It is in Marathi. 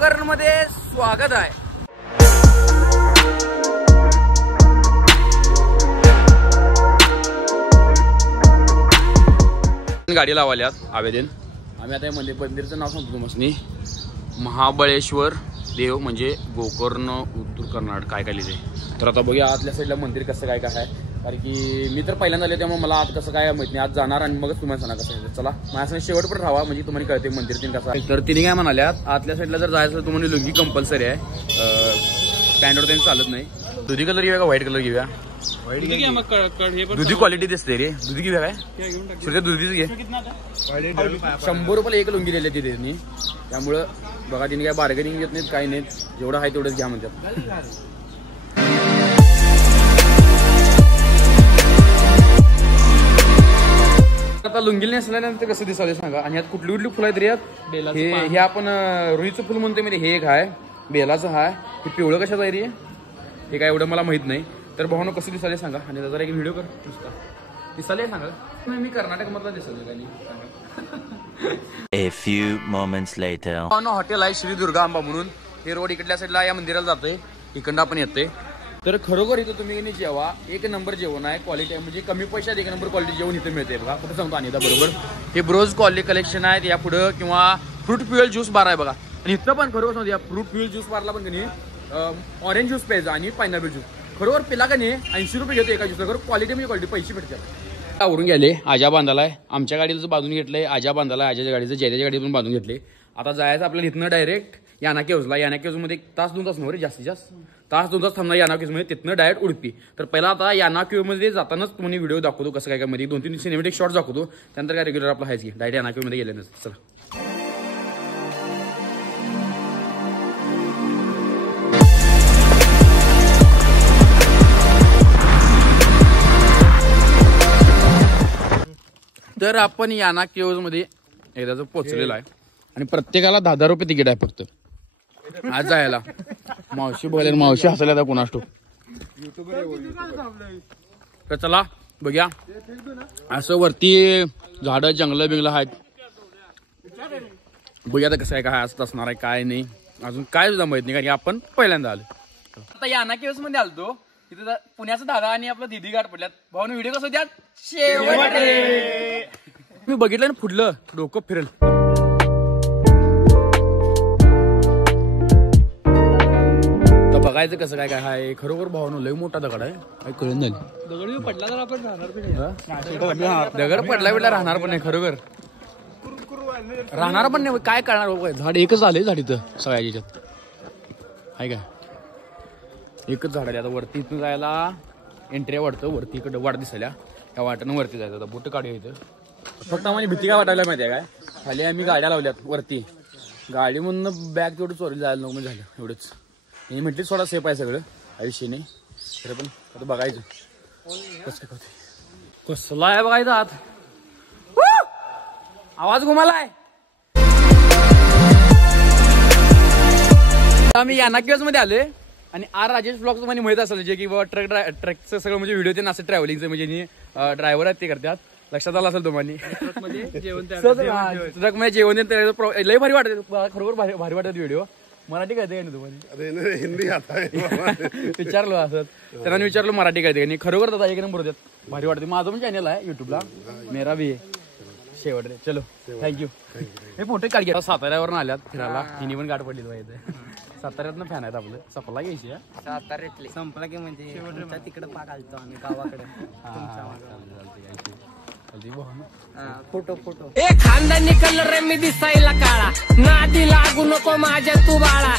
गोकर्ण मध्ये स्वागत आहे। गाडी लावाल्यात आवेदन। आम्ही आता मंदिरचं नाव सांगतो तुम्हाला, महाबळेश्वर देव म्हणजे गोकर्ण उत्तर कर्नाटक काय काय लिहिते। तर आता बघूया आतल्या साईडला मंदिर कसं काय काय आहे, कारण की मी तर पहिल्यांदा आले त्यामुळे मला आत कसं काय माहिती नाही। आज जाणार आणि मगच तुम्हाला सांगा कसं आहे। चला माझ्या शेवटपर्यंत राहा म्हणजे तुम्हाला कळते मंदिर तीन कसं आहे। तर तिने काय म्हणाल्यात आतल्या साईडला जर जायचं तुम्हाला लुंगी कंपल्सरी आहे, पॅन्टवर त्यांनी चालत नाही। दुधी कलर घेऊया का व्हाईट कलर घेऊया? दुधी क्वालिटी दिसते रे, दुधी घेऊया काय? दुधीच घे। 100 रुपयाला एक लुंगी दिली तिथे त्यांनी, त्यामुळं बघा तिने काय बार्गेनिंग घेत नाहीत काही नाहीत, जेवढं आहे तेवढंच घ्या म्हणतात। आता लुंगीला नेसल्यानंतर कसं दिसायला सांगा। आणि यात कुठली कुठली फुलं आहेत रे यात? हे आपण रुईचं फुल म्हणतोय म्हणजे हे एक आहे, बेलाचं आहे, हे पिवळं कशाचं आहे रे हे काय एवढं मला माहित नाही। तर भावना कसं दिसायला सांगा आणि जरा एक व्हिडिओ कर नुसता दिसायला सांगा। मी कर्नाटक मधला दिसायला का नाही? A few moments later. Hotel आहे श्री दुर्गा अंबा म्हणून, हे रोड इकडल्या साईडला या मंदिराला जातोय, इकडनं आपण येतोय। तर खरोखर इथं तुम्ही जेवा एक नंबर जेवण आहे, क्वालिटी आहे, म्हणजे कमी पैशात एक नंबर क्वालिटी जेवण इथे मिळते बघा। कुठं सांगतो अनिता बरोबर, हे ब्रोज क्वालिटी कलेक्शन आहेत या पुढं, किंवा फ्रूट फ्युएल ज्यूस बार आहे बघा। आणि इथं पण खरोखर सांगतो या फ्रूट फ्युएल ज्यूस बारला पण कधी ऑरेंज ज्यूस प्यायचा आणि पायनॅपल ज्यूस खरोखर पिला का नाही 80 रुपये घेतो एका ज्यूसला, खरोखर क्वालिटी म्हणजे क्वालिटी, पैसे भेटतात। आवरून गेले आजा बांधाला आहे, आमच्या गाडीचं बांधून घेतलंय, आजा बांधाला आजाच्या गाडीचं जयदेच्या गाडी पण बांधून घेतले। आता जायचं आपल्याला इथनं डायरेक्ट याना केव्जला। याना केव्जमध्ये 1 तास 2 तास नव्हे जास्तीत जास्त तास 2 तास थांबणार याना केव्जमध्ये, तिथनं डायरेक्ट उडपी। तर पहिला आता याना केव्जमध्ये जातानाच तुम्हाला व्हिडिओ दाखवतो कसं काय काय, मध्ये 2-3 सिनेमॅटिक शॉट्स दाखवतो, त्यानंतर काय रेग्युलर आपला हायच की डायरेक्ट याना केव्जमध्ये गेल्यानंतर। चला तर आपण याना केव्ज मध्ये एकदाच पोहोचलेला आहे आणि प्रत्येकाला 10,000 रुपये तिकीट आहे फक्त आज जायला। मावशी बोलेल, मावशी हसायला आता कोणास ठेव। तर चला बघूया, असं वरती झाडं जंगल बिंगल आहेत, बघूया आता कसं आहे काय असं असणार आहे काय नाही, अजून काय सुद्धा माहित नाही कारण की आपण पहिल्यांदा आलो। आता याना केव्ज मध्ये आलतो, तिथे पुण्याचा धागा आणि आपला दिदी घाट पडल्यात। भाऊन व्हिडिओ कसं द्या शेवट मी बघितलं ना फुटलं डोकं फिरेल। तर बघायचं कसं काय काय आहे। खरोखर भावनो लय मोठा दगड आहे, काय कळून नाही। दगड पडला तर आपण राहणार, दगड पडला बिडला राहणार पण नाही, खरोखर राहणार पण नाही, काय करणार। झाड एकच आले झाड इथं सगळ्या याच्यात आहे काय, एकच झाड आले। आता वरती इथून जायला एंट्री वाटतं, वरती इकडे वाट दिसायला, त्या वाटेनं वरती जायचं। आता बोट काढूया इथं। फक्त आम्हाला भीती काय वाटायला माहिती आहे काय, खाली आम्ही गाड्या लावल्यात वरती, गाडी म्हणून बॅग तेवढं चोरी जायला नको झालं एवढंच। हे म्हटली थोडा सेफ आहे सगळं, आयुष्य नाही खरं, पण आता बघायचं कसं काय कसला आहे बघायचं आत। आवाज घुमालाय। आम्ही याना केव्ज मध्ये आलोय आणि आर राजेश ब्लॉग तुम्हाला माहित असेल, जे की ट्रकचं सगळं म्हणजे व्हिडिओ ते असं ट्रॅव्हलिंगचं म्हणजे ड्रायव्हर आहेत ते करतात, लक्षात आलं असेल तुम्हाला। ट्रक मध्ये जेवण लय भारी वाटत, खरोखर भारी वाटत व्हिडिओ। मराठी कळते ना तुम्हाला? हिंदी विचारलो असं त्यांना विचारलं मराठी कळते आणि खरोखर दादा एक नंबर होत्यात, भारी वाटते। माझं पण चॅनल आहे युट्यूबला, मेरा भी शेवट रे। चलो थँक्यू। हे फोटो काढ घ्या। साताऱ्यावरून आल्यात फिरायला, हिनी पण गाठ पडली पाहिजे। साताऱ्यातनं फॅन आहेत आपलं, सपला घ्यायची साताऱ्यातले संपला की म्हणजे तिकडे पाक आलतो आम्ही गावाकडे। फोटो फोटो खानदानी कलर मी दिसायला काळा, नादी लागू नको माझ्या तू बाळा।